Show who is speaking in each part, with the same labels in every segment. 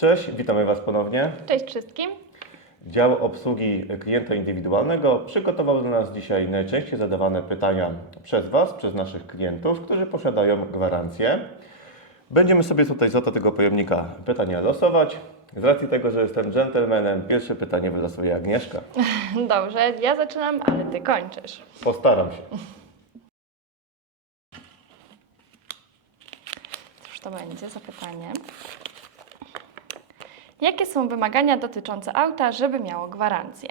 Speaker 1: Cześć, witamy Was ponownie.
Speaker 2: Cześć wszystkim.
Speaker 1: Dział obsługi klienta indywidualnego przygotował dla nas dzisiaj najczęściej zadawane pytania przez Was, przez naszych klientów, którzy posiadają gwarancję. Będziemy sobie tutaj z oto tego pojemnika pytania losować. Z racji tego, że jestem dżentelmenem, pierwsze pytanie wylosuje Agnieszka.
Speaker 2: Dobrze, ja zaczynam, ale ty kończysz.
Speaker 1: Postaram się.
Speaker 2: Cóż to będzie za pytanie? Jakie są wymagania dotyczące auta, żeby miało gwarancję?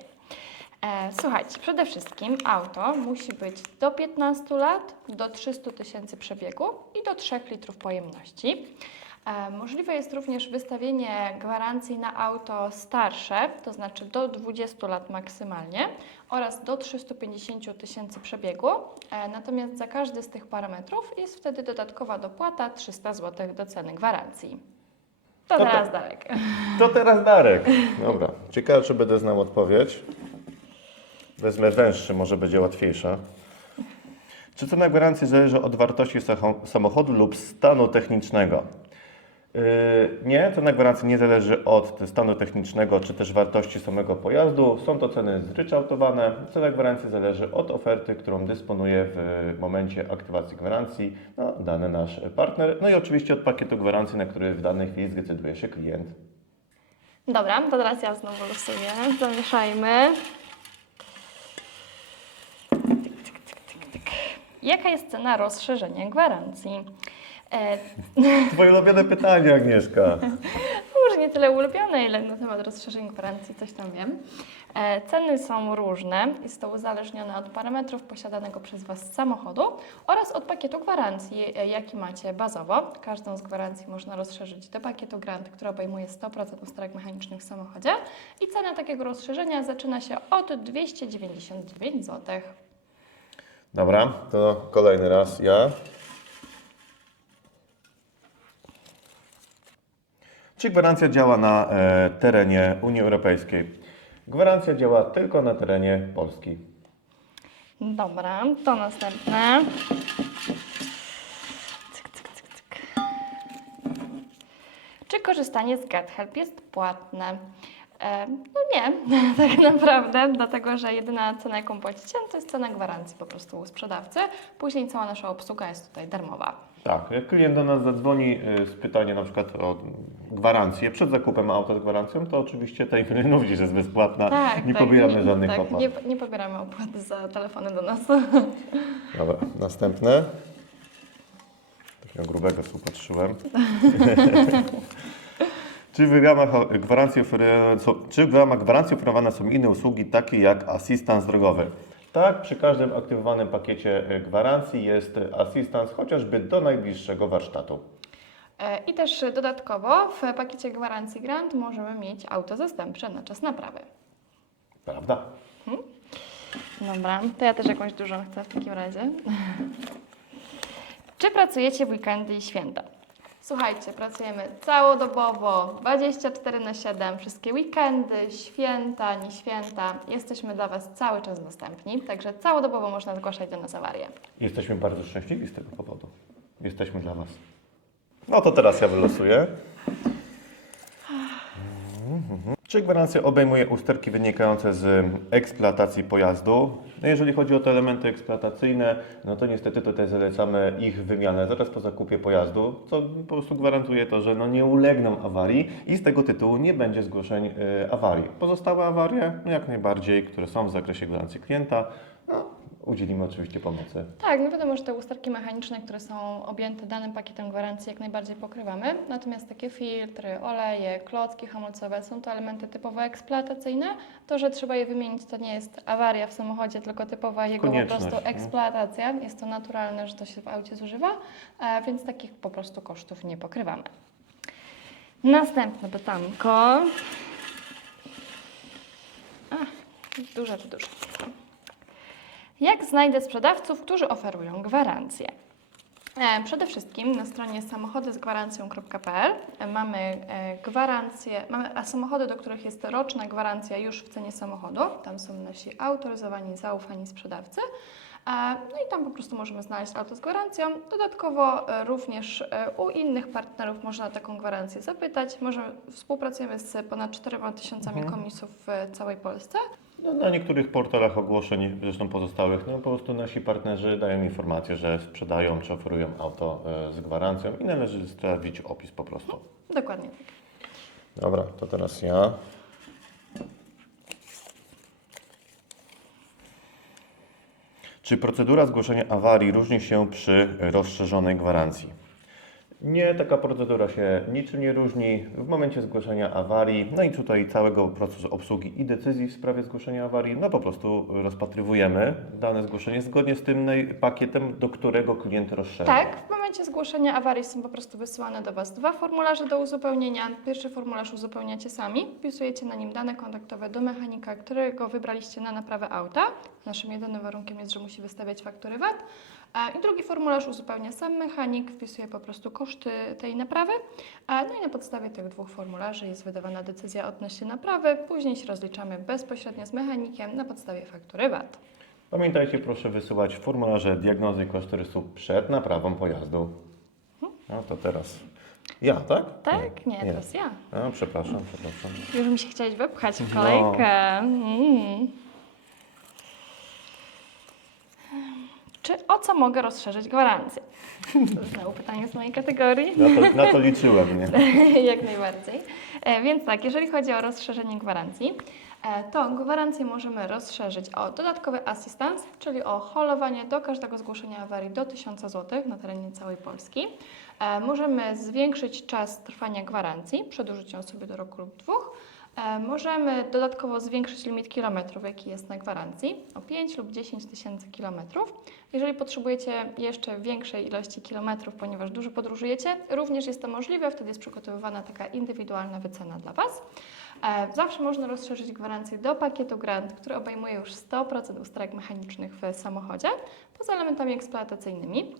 Speaker 2: E, słuchajcie, przede wszystkim auto musi być do 15 lat, do 300 tysięcy przebiegu i do 3 litrów pojemności. E, możliwe jest również wystawienie gwarancji na auto starsze, to znaczy do 20 lat maksymalnie oraz do 350 tysięcy przebiegu. E, natomiast za każdy z tych parametrów jest wtedy dodatkowa dopłata 300 zł do ceny gwarancji. To
Speaker 1: To
Speaker 2: teraz. Darek.
Speaker 1: To teraz Darek. Dobra, ciekawe, czy będę znał odpowiedź. Wezmę węższy, może będzie łatwiejsza. Czy cena gwarancji zależy od wartości samochodu lub stanu technicznego? Yy, nie, cena gwarancji nie zależy od stanu technicznego czy też wartości samego pojazdu. Są to ceny zryczałtowane. Cena gwarancji zależy od oferty, którą dysponuje w momencie aktywacji gwarancji no, dany nasz partner. No i oczywiście od pakietu gwarancji, na który w danej chwili zdecyduje się klient.
Speaker 2: Dobra, to teraz ja znowu losuję. Zamieszajmy. Jaka jest cena rozszerzenia gwarancji? E,
Speaker 1: Twoje ulubione pytanie, Agnieszka.
Speaker 2: może nie tyle ulubione, ile na temat rozszerzeń gwarancji coś tam wiem. E, ceny są różne. Jest to uzależnione od parametrów posiadanego przez Was samochodu oraz od pakietu gwarancji, e, jaki macie bazowo. Każdą z gwarancji można rozszerzyć do pakietu Grant, który obejmuje 100% usterek mechanicznych w samochodzie. I cena takiego rozszerzenia zaczyna się od 299 zł.
Speaker 1: Dobra, to kolejny raz ja. Czy gwarancja działa na e, terenie Unii Europejskiej? Gwarancja działa tylko na terenie Polski.
Speaker 2: Dobra, to następne. Cyk, cyk, cyk, cyk. Czy korzystanie z GetHelp jest płatne? E, no nie, tak naprawdę, dlatego że jedyna cena, jaką płacicie, to jest cena gwarancji po prostu u sprzedawcy. Później cała nasza obsługa jest tutaj darmowa.
Speaker 1: Tak, jak klient do nas zadzwoni y, z pytaniem na przykład o gwarancję przed zakupem auta z gwarancją, to oczywiście nie mówi, że jest bezpłatna.
Speaker 2: Tak,
Speaker 1: nie
Speaker 2: tak,
Speaker 1: pobieramy
Speaker 2: nie,
Speaker 1: żadnych
Speaker 2: tak,
Speaker 1: opłat.
Speaker 2: nie, nie pobieramy opłat za telefony do nas.
Speaker 1: Dobra, następne. Takiego grubego tu patrzyłem. czy, w ramach gwarancji oferowane są, czy w ramach gwarancji oferowane są inne usługi, takie jak asystans drogowy? Tak, przy każdym aktywowanym pakiecie e, gwarancji jest asystans chociażby do najbliższego warsztatu.
Speaker 2: E, I też dodatkowo w pakiecie gwarancji Grant możemy mieć auto zastępcze na czas naprawy.
Speaker 1: Prawda?
Speaker 2: Dobra, to ja też jakąś dużą chcę w takim razie. Czy pracujecie w weekendy i święta? Słuchajcie, pracujemy całodobowo, 24 na 7, wszystkie weekendy, święta, nie święta. Jesteśmy dla Was cały czas dostępni, także całodobowo można zgłaszać do nas awarie.
Speaker 1: Jesteśmy bardzo szczęśliwi z tego powodu. Jesteśmy dla Was. No to teraz ja wylosuję. Czy gwarancja obejmuje usterki wynikające z eksploatacji pojazdu? No jeżeli chodzi o te elementy eksploatacyjne, no to niestety tutaj zalecamy ich wymianę zaraz po zakupie pojazdu, co po prostu gwarantuje to, że no nie ulegną awarii i z tego tytułu nie będzie zgłoszeń y, awarii. Pozostałe awarie, no jak najbardziej, które są w zakresie gwarancji klienta, udzielimy oczywiście pomocy.
Speaker 2: Tak, no wiadomo, że te usterki mechaniczne, które są objęte danym pakietem gwarancji, jak najbardziej pokrywamy. Natomiast takie filtry, oleje, klocki hamulcowe są to elementy typowo eksploatacyjne. To, że trzeba je wymienić, to nie jest awaria w samochodzie, tylko typowa jego po prostu eksploatacja. Jest to naturalne, że to się w aucie zużywa, e, więc takich po prostu kosztów nie pokrywamy. Następne pytanko. Ach, duże to duże. Jak znajdę sprzedawców, którzy oferują gwarancję? E, Przede wszystkim na stronie samochodyzgwarancją.pl mamy e, gwarancje, mamy samochody, do których jest roczna gwarancja już w cenie samochodu. Tam są nasi autoryzowani, zaufani sprzedawcy. No i tam po prostu możemy znaleźć auto z gwarancją. Dodatkowo e, również e, u innych partnerów można taką gwarancję zapytać. Możemy, współpracujemy z ponad 4 tysiącami komisów w całej Polsce.
Speaker 1: No, na niektórych portalach ogłoszeń, zresztą pozostałych, no po prostu nasi partnerzy dają informację, że sprzedają czy oferują auto e, z gwarancją i należy sprawdzić opis po prostu.
Speaker 2: Dokładnie tak.
Speaker 1: Dobra, to teraz ja. Czy procedura zgłoszenia awarii różni się przy rozszerzonej gwarancji? Nie, taka procedura się niczym nie różni. W momencie zgłoszenia awarii, no i tutaj całego procesu obsługi i decyzji w sprawie zgłoszenia awarii, no po prostu rozpatrywujemy dane zgłoszenie zgodnie z tym pakietem, do którego klient rozszerza.
Speaker 2: Tak, w momencie zgłoszenia awarii są po prostu wysyłane do Was dwa formularze do uzupełnienia. Pierwszy formularz uzupełniacie sami, wpisujecie na nim dane kontaktowe do mechanika, którego wybraliście na naprawę auta. Naszym jedynym warunkiem jest, że musi wystawiać faktury VAT. I drugi formularz uzupełnia sam mechanik, wpisuje po prostu koszty tej naprawy. No i na podstawie tych dwóch formularzy jest wydawana decyzja odnośnie naprawy. Później się rozliczamy bezpośrednio z mechanikiem na podstawie faktury VAT.
Speaker 1: Pamiętajcie proszę wysyłać formularze diagnozy i kosztorysu przed naprawą pojazdu. No to teraz ja, tak?
Speaker 2: Tak? Nie, teraz ja.
Speaker 1: A, przepraszam, przepraszam.
Speaker 2: Już mi się chciałeś wepchać w
Speaker 1: No.
Speaker 2: kolejkę. Mm. Czy o co mogę rozszerzyć gwarancję? To znowu pytanie z mojej kategorii.
Speaker 1: Na to, na to liczyłem, nie?
Speaker 2: Jak najbardziej. E, więc tak, jeżeli chodzi o rozszerzenie gwarancji, e, to gwarancję możemy rozszerzyć o dodatkowy asystans, czyli o holowanie do każdego zgłoszenia awarii do 1000 zł na terenie całej Polski. E, Możemy zwiększyć czas trwania gwarancji, przedłużyć ją sobie do roku lub dwóch. E, Możemy dodatkowo zwiększyć limit kilometrów, jaki jest na gwarancji, o 5 lub 10 tysięcy kilometrów. Jeżeli potrzebujecie jeszcze większej ilości kilometrów, ponieważ dużo podróżujecie, również jest to możliwe, wtedy jest przygotowywana taka indywidualna wycena dla Was. E, Zawsze można rozszerzyć gwarancję do pakietu Grant, który obejmuje już 100% usterek mechanicznych w samochodzie, poza elementami eksploatacyjnymi.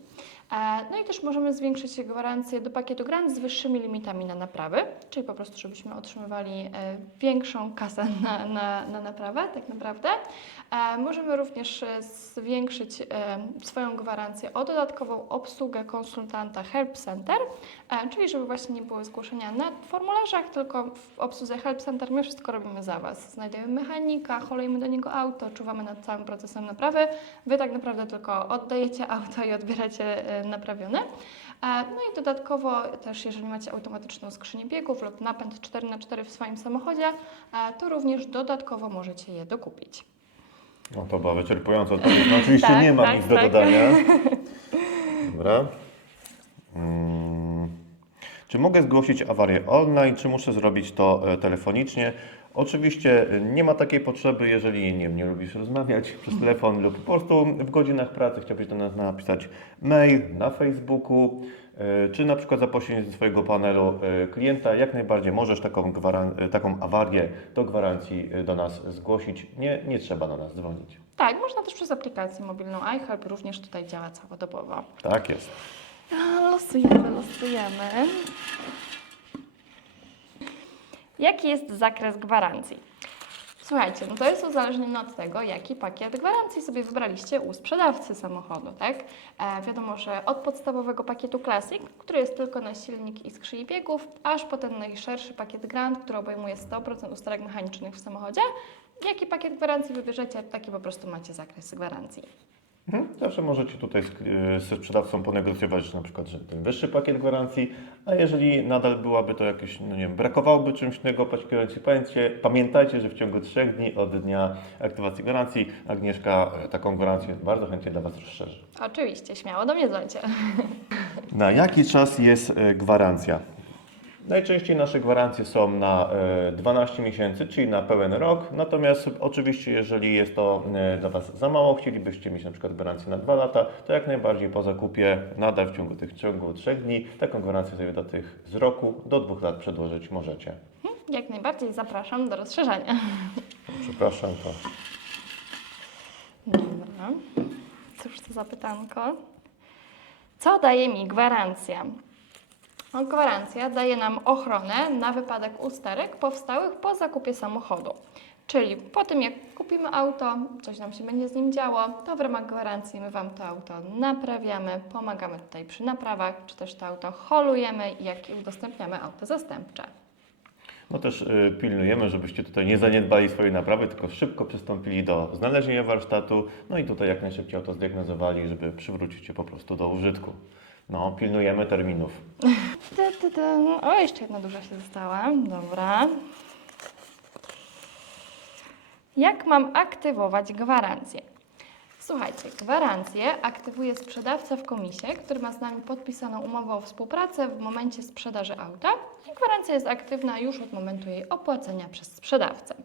Speaker 2: E, No i też możemy zwiększyć gwarancję do pakietu Grant z wyższymi limitami na naprawy, czyli po prostu, żebyśmy otrzymywali e, większą kasę na, na, na naprawę, tak naprawdę. E, Możemy również zwiększyć swoją gwarancję o dodatkową obsługę konsultanta Help Center, czyli żeby właśnie nie było zgłoszenia na formularzach, tylko w obsłudze Help Center my wszystko robimy za Was. Znajdujemy mechanika, holujemy do niego auto, czuwamy nad całym procesem naprawy. Wy tak naprawdę tylko oddajecie auto i odbieracie naprawione. E, No i dodatkowo też, jeżeli macie automatyczną skrzynię biegów lub napęd 4x4 w swoim samochodzie, e, to również dodatkowo możecie je dokupić.
Speaker 1: No to była wyczerpująca odpowiedź. No oczywiście
Speaker 2: Tak,
Speaker 1: nie ma
Speaker 2: tak,
Speaker 1: nic do
Speaker 2: tak.
Speaker 1: dodania. Dobra. Mm. Czy mogę zgłosić awarię online, czy muszę zrobić to e, telefonicznie? Oczywiście e, nie ma takiej potrzeby, jeżeli nie, wiem, nie lubisz rozmawiać przez telefon lub po prostu w godzinach pracy chciałbyś do nas napisać mail na Facebooku, e, czy na przykład za pośrednictwem swojego panelu e, klienta, jak najbardziej możesz taką, taką awarię do gwarancji do nas zgłosić. Nie, nie trzeba do nas dzwonić.
Speaker 2: Tak, można też przez aplikację mobilną iHelp, również tutaj działa całodobowo.
Speaker 1: Tak jest.
Speaker 2: Losujemy, losujemy. Jaki jest zakres gwarancji? Słuchajcie, no to jest uzależnione od tego, jaki pakiet gwarancji sobie wybraliście u sprzedawcy samochodu, tak? E, wiadomo, że od podstawowego pakietu Classic, który jest tylko na silnik i skrzyni biegów, aż po ten najszerszy pakiet Grand, który obejmuje 100% usterek mechanicznych w samochodzie. Jaki pakiet gwarancji wybierzecie, taki po prostu macie zakres gwarancji.
Speaker 1: Mhm. Zawsze możecie tutaj e, ze sprzedawcą ponegocjować, że na przykład, że ten wyższy pakiet gwarancji, a jeżeli nadal byłaby to jakieś, no nie wiem, brakowałoby czymś innego pakiet gwarancji, pamiętajcie, pamiętajcie, że w ciągu trzech dni od dnia aktywacji gwarancji Agnieszka e, taką gwarancję bardzo chętnie dla Was rozszerzy.
Speaker 2: Oczywiście, śmiało do mnie dzwońcie.
Speaker 1: Na jaki czas jest e, gwarancja? Najczęściej nasze gwarancje są na e, 12 miesięcy, czyli na pełen rok. Natomiast oczywiście, jeżeli jest to e, dla Was za mało, chcielibyście mieć na przykład gwarancję na 2 lata, to jak najbardziej po zakupie nadal w ciągu tych ciągu 3 dni taką gwarancję sobie do tych z roku do 2 lat przedłożyć możecie.
Speaker 2: Jak najbardziej zapraszam do rozszerzenia.
Speaker 1: Przepraszam, to
Speaker 2: Dobra. Cóż to za pytanko? Co daje mi gwarancja? Gwarancja daje nam ochronę na wypadek usterek powstałych po zakupie samochodu. Czyli po tym, jak kupimy auto, coś nam się będzie z nim działo, to w ramach gwarancji my Wam to auto naprawiamy, pomagamy tutaj przy naprawach, czy też to auto holujemy, jak i udostępniamy auto zastępcze.
Speaker 1: No też y, pilnujemy, żebyście tutaj nie zaniedbali swojej naprawy, tylko szybko przystąpili do znalezienia warsztatu, no i tutaj jak najszybciej auto zdiagnozowali, żeby przywrócić je po prostu do użytku. No, pilnujemy terminów.
Speaker 2: O, jeszcze jedna duża się została. Dobra. Jak mam aktywować gwarancję? Słuchajcie, gwarancję aktywuje sprzedawca w komisie, który ma z nami podpisaną umowę o współpracę w momencie sprzedaży auta i gwarancja jest aktywna już od momentu jej opłacenia przez sprzedawcę.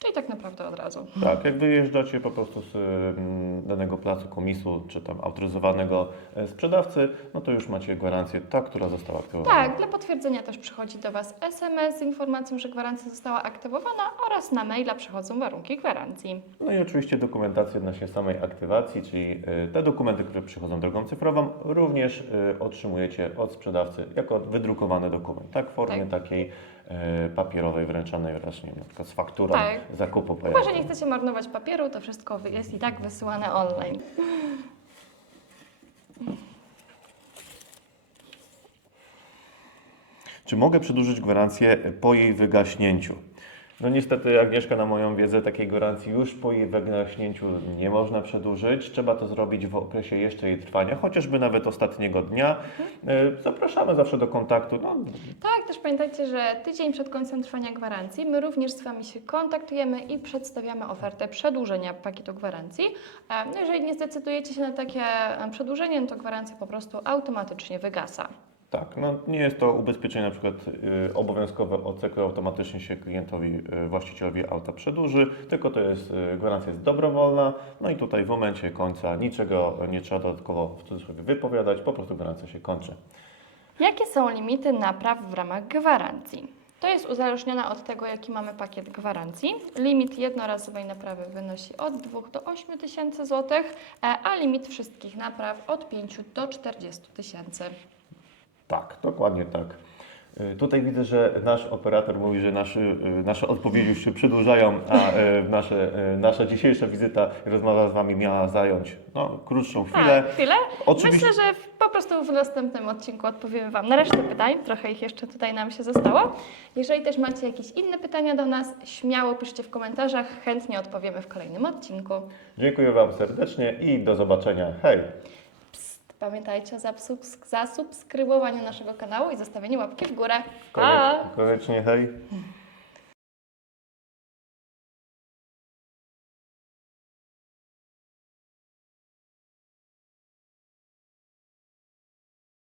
Speaker 2: Czyli tak naprawdę od razu.
Speaker 1: Tak, jak wyjeżdżacie po prostu z mm, danego placu komisu, czy tam autoryzowanego e, sprzedawcy, no to już macie gwarancję, ta, która została aktywowana.
Speaker 2: Tak, dla potwierdzenia też przychodzi do Was SMS z informacją, że gwarancja została aktywowana oraz na maila przychodzą warunki gwarancji.
Speaker 1: No i oczywiście dokumentację odnośnie samej aktywacji, czyli y, te dokumenty, które przychodzą drogą cyfrową, również y, otrzymujecie od sprzedawcy jako wydrukowany dokument, tak? W formie
Speaker 2: Tak.
Speaker 1: takiej papierowej wręczanej wraz, nie wiem, na przykład z fakturą
Speaker 2: Tak.
Speaker 1: zakupu
Speaker 2: Chyba,
Speaker 1: pojazdu.
Speaker 2: że nie chcecie marnować papieru, to wszystko wy- jest i tak wysyłane online.
Speaker 1: Czy mogę przedłużyć gwarancję po jej wygaśnięciu? No niestety Agnieszka na moją wiedzę takiej gwarancji już po jej wygaśnięciu nie można przedłużyć. Trzeba to zrobić w okresie jeszcze jej trwania, chociażby nawet ostatniego dnia. Y, Zapraszamy zawsze do kontaktu. No,
Speaker 2: Tak, też pamiętajcie, że tydzień przed końcem trwania gwarancji my również z Wami się kontaktujemy i przedstawiamy ofertę przedłużenia pakietu gwarancji. E, No jeżeli nie zdecydujecie się na takie e, przedłużenie, no to gwarancja po prostu automatycznie wygasa.
Speaker 1: Tak, no nie jest to ubezpieczenie na przykład y, obowiązkowe OC, które automatycznie się klientowi, y, właścicielowi auta przedłuży, tylko to jest, y, gwarancja jest dobrowolna, no i tutaj w momencie końca niczego nie trzeba dodatkowo w cudzysłowie wypowiadać, po prostu gwarancja się kończy.
Speaker 2: Jakie są limity napraw w ramach gwarancji? To jest uzależnione od tego, jaki mamy pakiet gwarancji. Limit jednorazowej naprawy wynosi od 2 do 8 tysięcy złotych, e, a limit wszystkich napraw od 5 do 40 tysięcy.
Speaker 1: Tak, dokładnie tak. Y, Tutaj widzę, że nasz operator mówi, że nasze, y, nasze odpowiedzi już się przedłużają, a y, nasze, nasza dzisiejsza wizyta rozmowa z Wami miała zająć no, krótszą chwilę.
Speaker 2: Tak, chwilę.
Speaker 1: Oczywiście-
Speaker 2: Myślę, że po prostu w następnym odcinku odpowiemy Wam na resztę pytań. Trochę ich jeszcze tutaj nam się zostało. Jeżeli też macie jakieś inne pytania do nas, śmiało piszcie w komentarzach. Chętnie odpowiemy w kolejnym odcinku.
Speaker 1: Dziękuję Wam serdecznie i do zobaczenia. Hej!
Speaker 2: Pamiętajcie o zasubsk- zasubskrybowaniu naszego kanału i zostawieniu łapki w górę. Pa!
Speaker 1: Koniecznie hej!